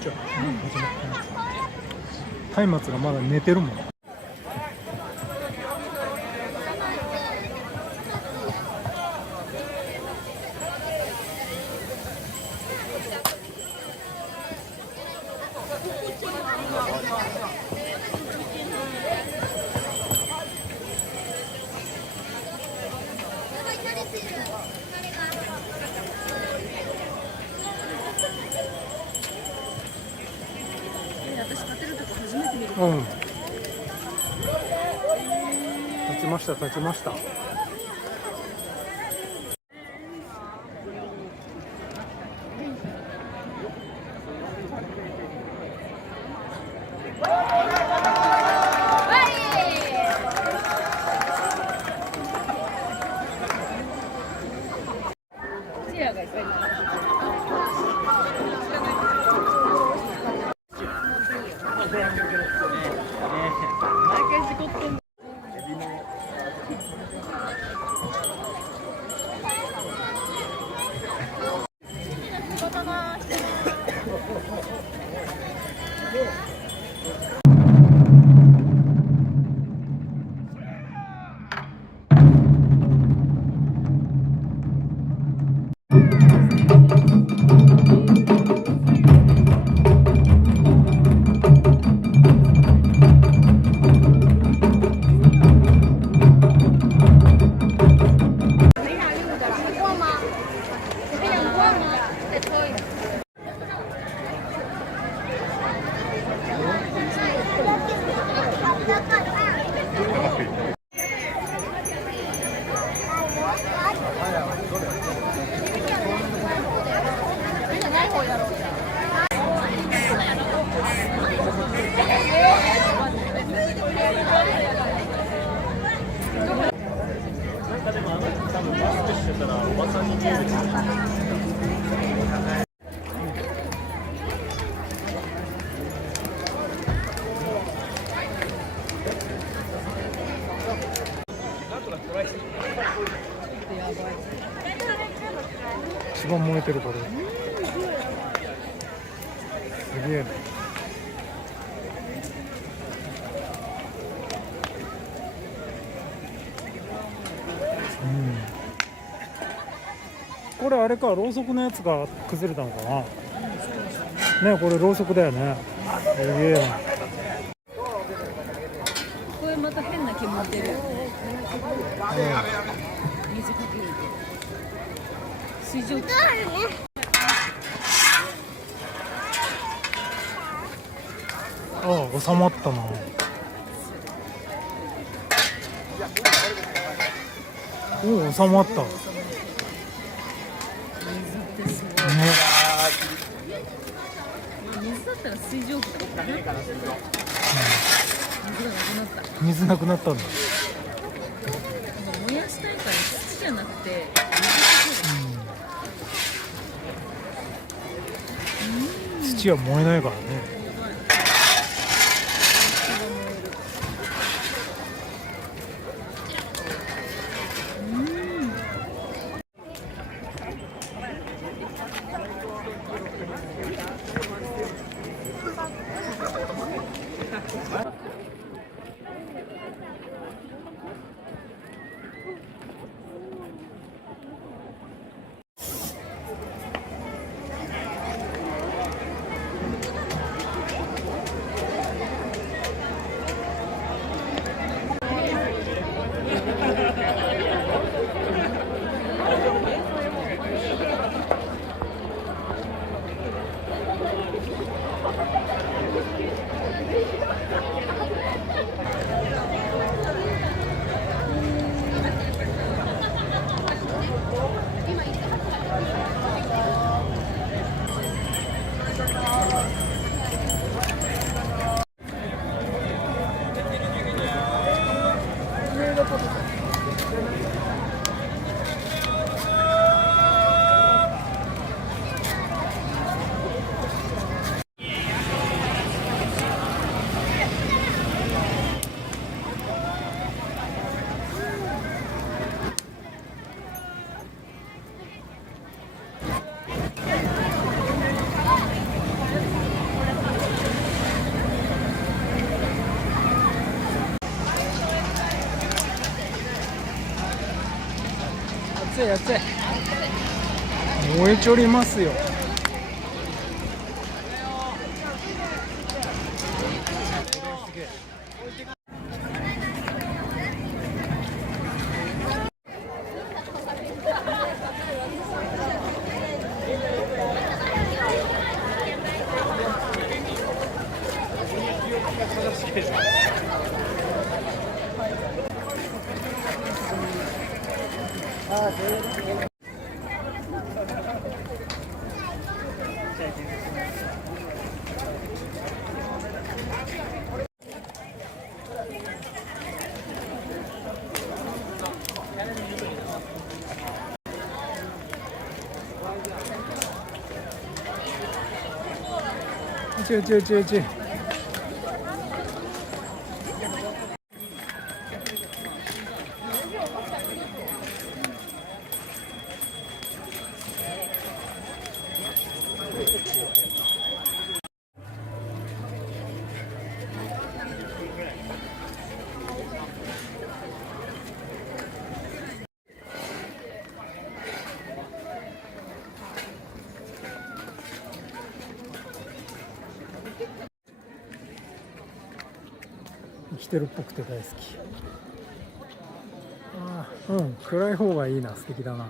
ちょ松明がまだ寝てるもん。うん。立ちました立ちました。一番燃えてるこれ。すげえな。これあれか、ろうそくのやつが崩れたのかな。ね、これろうそくだよね。すげえな。これまた変な煙出るよね。水かけると水蒸気。ああ、収まったな。おお、収まった。水だったら水蒸気だったね。水なくなったんだ。燃やしたいから土じゃなくて土は燃えないからね。ちゃえやっちゃえ。燃えちょりますよ。違う違う違う違う。生きてるっぽくて大好き。ああ、うん、暗い方がいいな。素敵だな。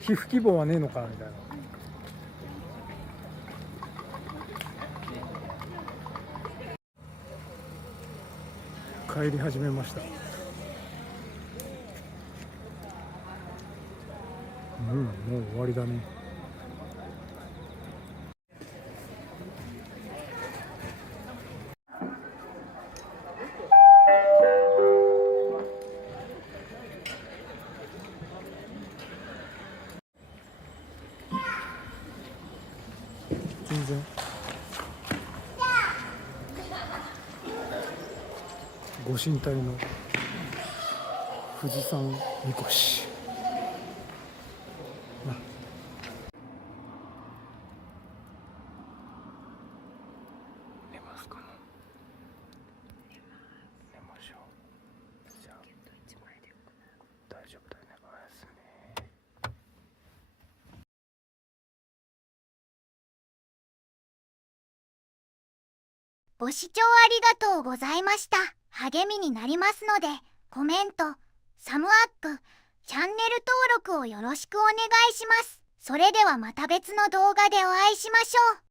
皮膚希望はねえのかみたいな。帰り始めました。うん、もう終わりだね。全然ご神体の富士山みこし。寝ますか。寝ましょう。じゃあ大丈夫だよね。おやすみ。ご視聴ありがとうございました。励みになりますので、コメント、サムアップ、チャンネル登録をよろしくお願いします。それではまた別の動画でお会いしましょう。